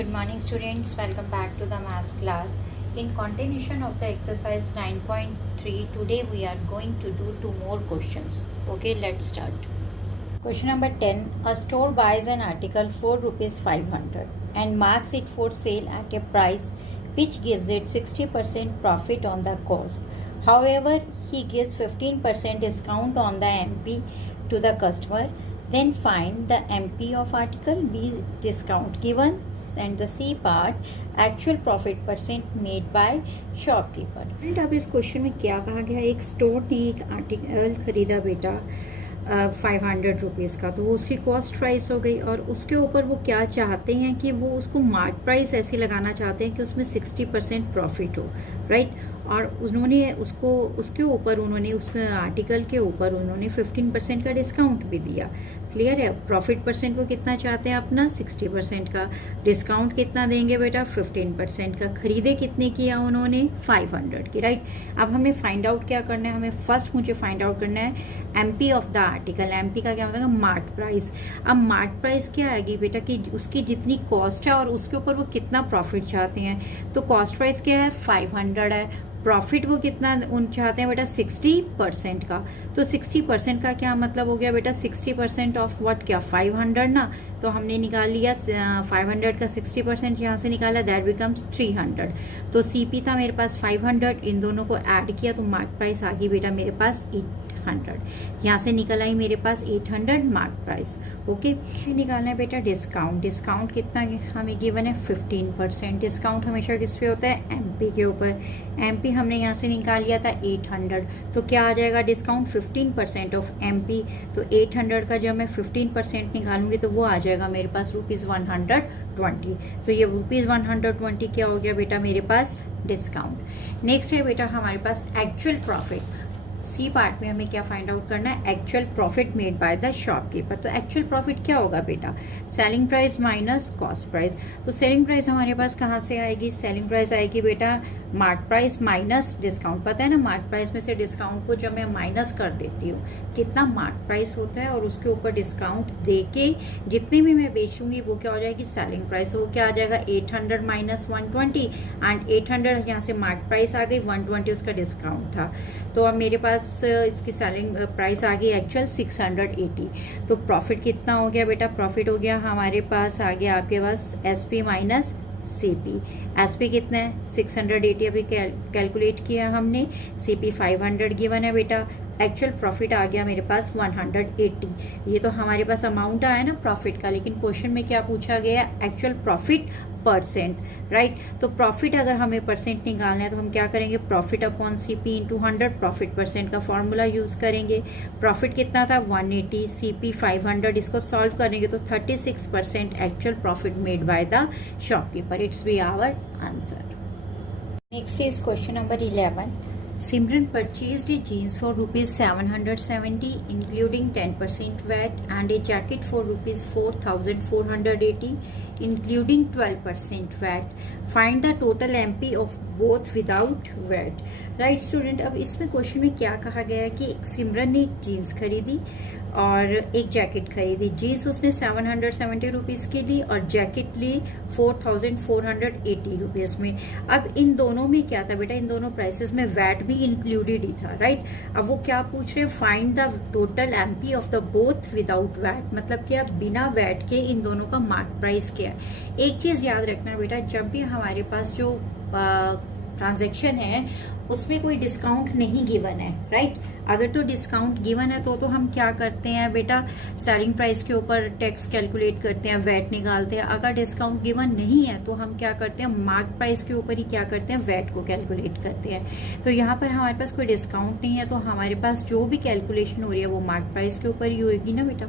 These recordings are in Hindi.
Good morning students, welcome back to the maths class. In continuation of the exercise 9.3, today we are going to do two more questions. Okay, let's start. Question number 10. A store buys an article for rupees 500 and marks it for sale at a price which gives it 60% profit on the cost. However, he gives 15% discount on the MP to the customer. Then find the MP of article, B discount given, and the C part actual profit percent made by shopkeeper. अब इस क्वेश्चन में क्या कहा गया, एक स्टोर ने एक आर्टिकल खरीदा बेटा 500 रुपीज़ का, तो वो उसकी कॉस्ट प्राइस हो गई और उसके ऊपर वो क्या चाहते हैं कि वो उसको मार्क प्राइस ऐसी लगाना चाहते हैं कि उसमें 60% प्रॉफिट हो, राइट। और उन्होंने उसको उसके ऊपर उन्होंने उस आर्टिकल के ऊपर उन्होंने 15% का डिस्काउंट भी दिया। क्लियर है। प्रॉफिट परसेंट वो कितना चाहते हैं अपना 60% का, डिस्काउंट कितना देंगे बेटा 15% का। खरीदे कितने किया उन्होंने 500 की, राइट। अब हमें फाइंड आउट क्या करना है, हमें फर्स्ट मुझे फाइंड आउट करना है MP of the article. MP का क्या होता है, मार्क प्राइस। अब मार्क प्राइस क्या आएगी बेटा कि उसकी जितनी कॉस्ट है और उसके ऊपर वो कितना प्रॉफिट चाहते हैं। तो कॉस्ट प्राइस क्या है 500 है, प्रॉफिट वो कितना उन चाहते हैं बेटा 60% का। तो 60% का क्या मतलब हो गया बेटा 60% ऑफ व्हाट, क्या 500 ना। तो हमने निकाल लिया 500 का 60% यहाँ से निकाला, दैट बिकम्स 300। तो सीपी था मेरे पास 500, इन दोनों को ऐड किया तो मार्क प्राइस आ गई बेटा मेरे पास 800। यहाँ से निकल आई मेरे पास 800 मार्क प्राइस। ओके, निकालना है बेटा डिस्काउंट। डिस्काउंट कितना हमें गिवन है 15%। डिस्काउंट हमेशा किस पे होता है, एमपी के ऊपर। एमपी हमने यहाँ से निकाल लिया था 800, तो क्या आ जाएगा डिस्काउंट 15% ऑफ एमपी। तो 800 का जब मैं 15% निकालूंगी तो वो आ जाएगा मेरे पास ₹120। तो ये ₹120 क्या हो गया बेटा मेरे पास डिस्काउंट। नेक्स्ट है बेटा हमारे पास एक्चुअल प्रॉफिट। सी पार्ट में हमें क्या फाइंड आउट करना है, actual profit made by the shopkeeper. तो एक्चुअल प्रॉफिट क्या होगा बेटा, selling price minus cost price. तो सेलिंग प्राइस हमारे पास कहाँ से आएगी, सेलिंग प्राइस आएगी बेटा मार्क प्राइस माइनस डिस्काउंट। पता है ना, मार्क प्राइस में से डिस्काउंट को जब मैं माइनस कर देती हूँ जितना मार्क प्राइस होता है और उसके ऊपर डिस्काउंट दे के जितने भी मैं बेचूंगी वो क्या हो जाएगी सेलिंग प्राइस। वो क्या आ जाएगा 800 माइनस 120 एंड 800 यहाँ से मार्क प्राइस आ गई, 120 उसका डिस्काउंट था। तो अब मेरे पास इसकी सेलिंग प्राइस आ गई एक्चुअल 680। तो प्रॉफिट कितना हो गया बेटा, प्रॉफिट हो गया हमारे पास आ गया आपके पास एसपी माइनस सीपी। एसपी कितना है 680 अभी कैलकुलेट किया हमने, सीपी 500 गिवन है बेटा। एक्चुअल प्रॉफिट आ गया मेरे पास 180। ये तो हमारे पास अमाउंट आया ना प्रॉफिट का, लेकिन क्वेश्चन में क्या पूछा गया, एक्चुअल प्रॉफिट परसेंट, राइट। तो प्रॉफिट अगर हमें परसेंट निकालना है तो हम क्या करेंगे, profit upon CP into 100, profit percent का फॉर्मूला यूज करेंगे। प्रॉफिट कितना था 180, सीपी 500, इसको सॉल्व करेंगे तो 36% actual profit made by the shopkeeper. It's be our answer. Next is question number 11. Simran purchased a jeans for ₹770 including 10% VAT and a jacket for ₹4,480 including 12% VAT. Find the total MP of both without VAT. Right student, अब इसमें क्वेश्चन में क्या कहा गया है कि सिमरन ने एक जीन्स खरीदी और एक जैकेट खरीदी। जीन्स उसने 770 रुपीज़ की ली और जैकेट ली 4,480 रुपीज़ में। अब इन दोनों में क्या था बेटा, इन दोनों प्राइसेस में वैट भी इंक्लूडेड ही था, राइट। अब वो क्या पूछ रहे हैं, find the total MP of the both without VAT. मतलब क्या, बिना वैट के इन दोनों का मार्क प्राइस क्या है। एक चीज याद रखना बेटा, जब भी हमारे पास जो ट्रांजैक्शन है उसमें कोई डिस्काउंट नहीं गिवन है, राइट। अगर तो डिस्काउंट गिवन है तो हम क्या करते हैं बेटा, सेलिंग प्राइस के ऊपर टैक्स कैलकुलेट करते हैं, वैट निकालते हैं। अगर डिस्काउंट गिवन नहीं है तो हम क्या करते हैं, मार्क प्राइस के ऊपर ही क्या करते हैं, वैट को कैलकुलेट करते हैं। तो यहाँ पर हमारे पास कोई डिस्काउंट नहीं है तो हमारे पास जो भी कैलकुलेशन हो रही है वो मार्क प्राइस के ऊपर ही होगी ना बेटा।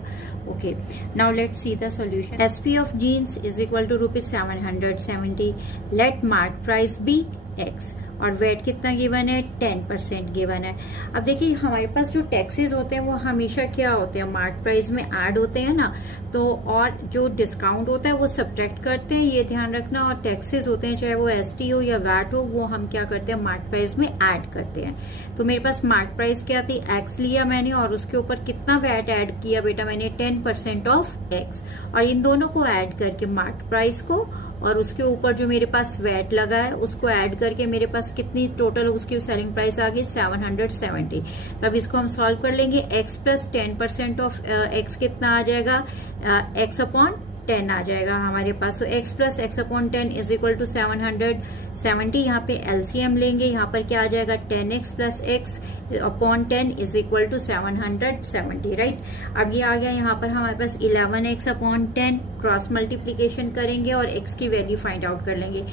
Okay, now let's see the solution. SP of jeans is equal to ₹770। Let mark price be X और वेट कितना गिवन है, 10% गिवन है। अब देखिए हमारे पास जो टैक्सेस होते हैं वो हमेशा क्या होते हैं, मार्क प्राइस में ऐड होते हैं ना, तो और जो डिस्काउंट होता है वो सब्ट्रैक्ट करते हैं, ये ध्यान रखना। और टैक्सेस होते हैं चाहे वो एसटी हो या वैट हो, वो हम क्या करते हैं, मार्क प्राइस में ऐड करते हैं। तो मेरे पास मार्क प्राइस क्या थी, एक्स लिया मैंने और उसके ऊपर कितना वैट ऐड किया बेटा मैंने, 10% ऑफ एक्स, और इन दोनों को ऐड करके मार्क प्राइस को और उसके ऊपर जो मेरे पास वैट लगा है उसको ऐड करके मेरे पास कितनी टोटल उसकी सेलिंग प्राइस आ गई, 770। तो अब इसको हम सॉल्व कर लेंगे। x प्लस 10% ऑफ x कितना आ जाएगा, x अपॉन 10 आ जाएगा हमारे पास। तो x plus x upon 10 is equal to 770। यहाँ पे एलसीएम लेंगे, यहाँ पर क्या आ जाएगा, 10x plus x upon 10 is equal to 770, right. अब ये आ गया यहाँ पर हमारे पास 11x अपॉन 10, क्रॉस मल्टीप्लीकेशन करेंगे और x की वैल्यू फाइंड आउट कर लेंगे।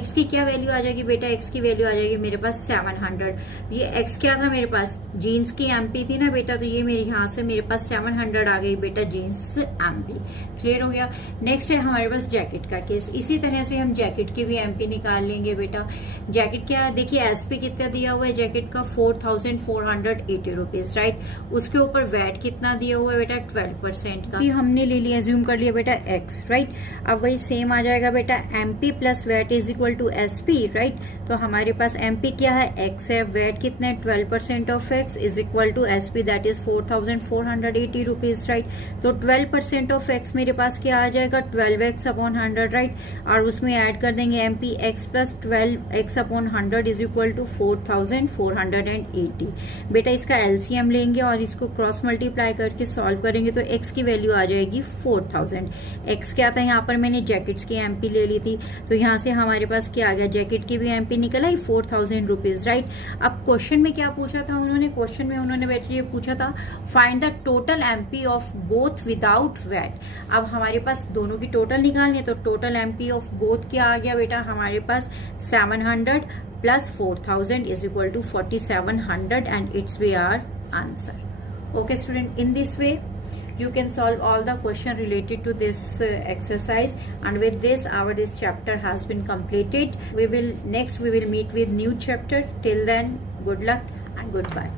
x की क्या वैल्यू आ जाएगी बेटा, x की वैल्यू आ जाएगी मेरे पास 700। ये x क्या था मेरे पास, जीन्स की एमपी थी ना बेटा, तो ये मेरे यहाँ से मेरे पास 700 आ गई बेटा जीन्स एमपी। क्लियर हो गया। नेक्स्ट है हमारे पास जैकेट का केस। इसी तरह से हम जैकेट की भी एमपी निकाल लेंगे बेटा। जैकेट क्या है, देखिए एसपी कितना दिया हुआ है जैकेट का, 4480 रुपीज, राइट। उसके ऊपर वैट कितना दिया हुआ है बेटा, 12% का। हमने ले लिया, एज्यूम कर लिया बेटा एक्स, राइट। अब वही सेम आ जाएगा बेटा, MP plus VAT is equal to SP, right. तो हमारे पास एमपी क्या है, एक्स है, वैट कितना है, 12% of x is equal to SP that is 4480 rupees, right. तो 12% ऑफ एक्स मेरे पास क्या आ जाएगा, 12x अपॉन 100, राइट। और उसमें ऐड कर देंगे MP x plus 12x upon 100 is equal to 4480। बेटा इसका एलसीएम लेंगे और इसको क्रॉस मल्टीप्लाई करके सॉल्व करेंगे तो x की वैल्यू आ जाएगी 4000। x क्या था, यहाँ पर मैंने जैकेट्स की एमपी ले ली थी, तो यहाँ से हमारे पास क्या आ गया, जैकेट की भी एमपी निकल आई 4000 रुपीज, राइट। अब क्वेश्चन में क्या पूछा था उन्होंने, क्वेश्चन में उन्होंने बेटा ये पूछा था find the total MP of both without VAT. अब हमारे पास दोनों की टोटल निकालनी है, तो टोटल एमपी ऑफ बोथ क्या आ गया बेटा हमारे पास, 700 plus 4000 is equal to 4700 and it's be our answer. Okay student, in this way you can solve all the question related to this exercise, and with this our this chapter has been completed. We will meet with new chapter. Till then, good luck and goodbye.